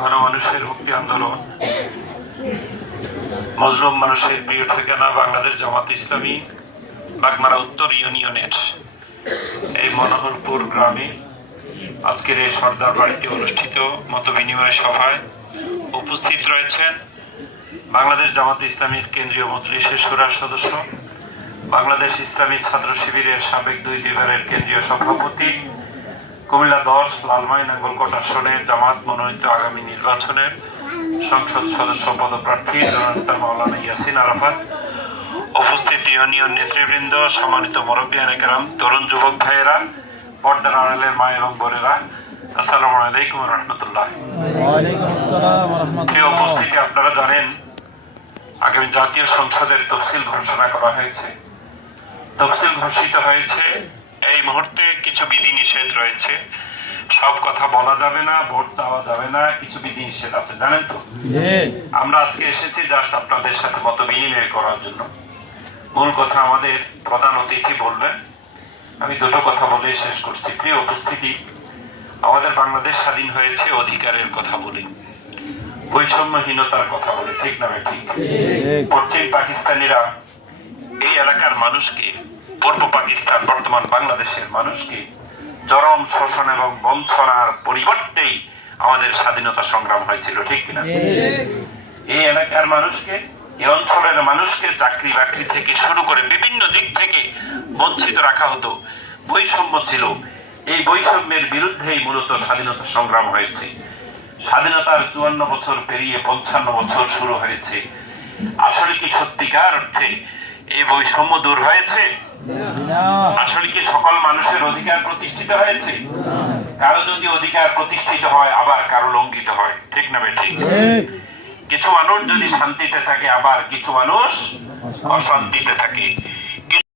গণমানুষের মুক্তি আন্দোলন, মজলুম মানুষের প্রিয় ঠিকানা বাংলাদেশ জামাত ইসলামী বাগমারা উত্তর ইউনিয়নের এই মনোহরপুর গ্রামে আজকের এই সর্দার বাড়িতে অনুষ্ঠিত মত বিনিময় সভায় উপস্থিত রয়েছেন বাংলাদেশ জামাত ইসলামীর কেন্দ্রীয় মজলিসের শুরার সদস্য, বাংলাদেশ ইসলামী ছাত্র শিবিরের সাবেক 2 বারের কেন্দ্রীয় সভাপতি, কুমিল্লা 10 লালমাই নাঙ্গলকোট আসনে জামাত মনোনীত আগামী নির্বাচনের সংসদ সদস্য পদপ্রার্থী জননেতা মাওলানা ইয়াসিন আরাফাত, উপস্থিত ইউনিয়ন নেতৃবৃন্দ, সম্মানিত মুরব্বিয়ানে কেরাম, তরুণ যুবক ভাইয়েরা, পর্দার আড়ালের মা এবং বোনেরা, আসসালামু আলাইকুম ওয়া রাহমাতুল্লাহ। প্রিয় উপস্থিতি, আপনারা জানেন আগামী জাতীয় সংসদের তফসিল ঘোষণা করা হয়েছে। তফসিল ঘোষিত হয়েছে, এই মুহূর্তে কিছু বিধিনিষেধ রয়েছে, সব কথা বলা যাবে না, ভোট চাওয়া যাবে না, কিছু বিধিনিষেধ আছে, জানেন তো। আমরা আজকে এসেছি জাস্ট আপনাদের সাথে মত বিনিময় করার জন্য। মূল কথা আমাদের প্রধান অতিথি বলবেন, আমি দুটো কথা বলে শেষ করছি। প্রিয় উপস্থিতি, আমাদের বাংলাদেশ স্বাধীন হয়েছে অধিকারের কথা বলে, বৈষম্যহীনতার কথা বলে, ঠিক না ঠিক? পশ্চিম পাকিস্তানিরা এই এলাকার মানুষকে, পূর্ব পাকিস্তান বর্তমান বাংলাদেশের মানুষকে চরম শোষণ এবং বঞ্চনার পরিবর্তেই আমাদের স্বাধীনতা সংগ্রাম হয়েছিল, ঠিক কিনা? এই এলাকার মানুষকে, এই অঞ্চলের মানুষকে চাকরি বাকরি থেকে শুরু করে বিভিন্ন দিক থেকে বঞ্চিত রাখা হতো, বৈষম্য ছিল। এই বৈষম্যের বিরুদ্ধেই মূলত স্বাধীনতা সংগ্রাম হয়েছে। স্বাধীনতার 54 বছর পেরিয়ে 55 বছর শুরু হয়েছে। আসলে কি সত্যিকার অর্থে এই বৈষম্য দূর হয়েছে? আসলে কি সকল মানুষের অধিকার প্রতিষ্ঠিত হয়েছে? কারো যদি অধিকার প্রতিষ্ঠিত হয় আবার কারো লঙ্ঘিত হয়, ঠিক না ঠিক? কিছু মানুষ যদি শান্তিতে থাকে আবার কিছু মানুষ অশান্তিতে থাকে।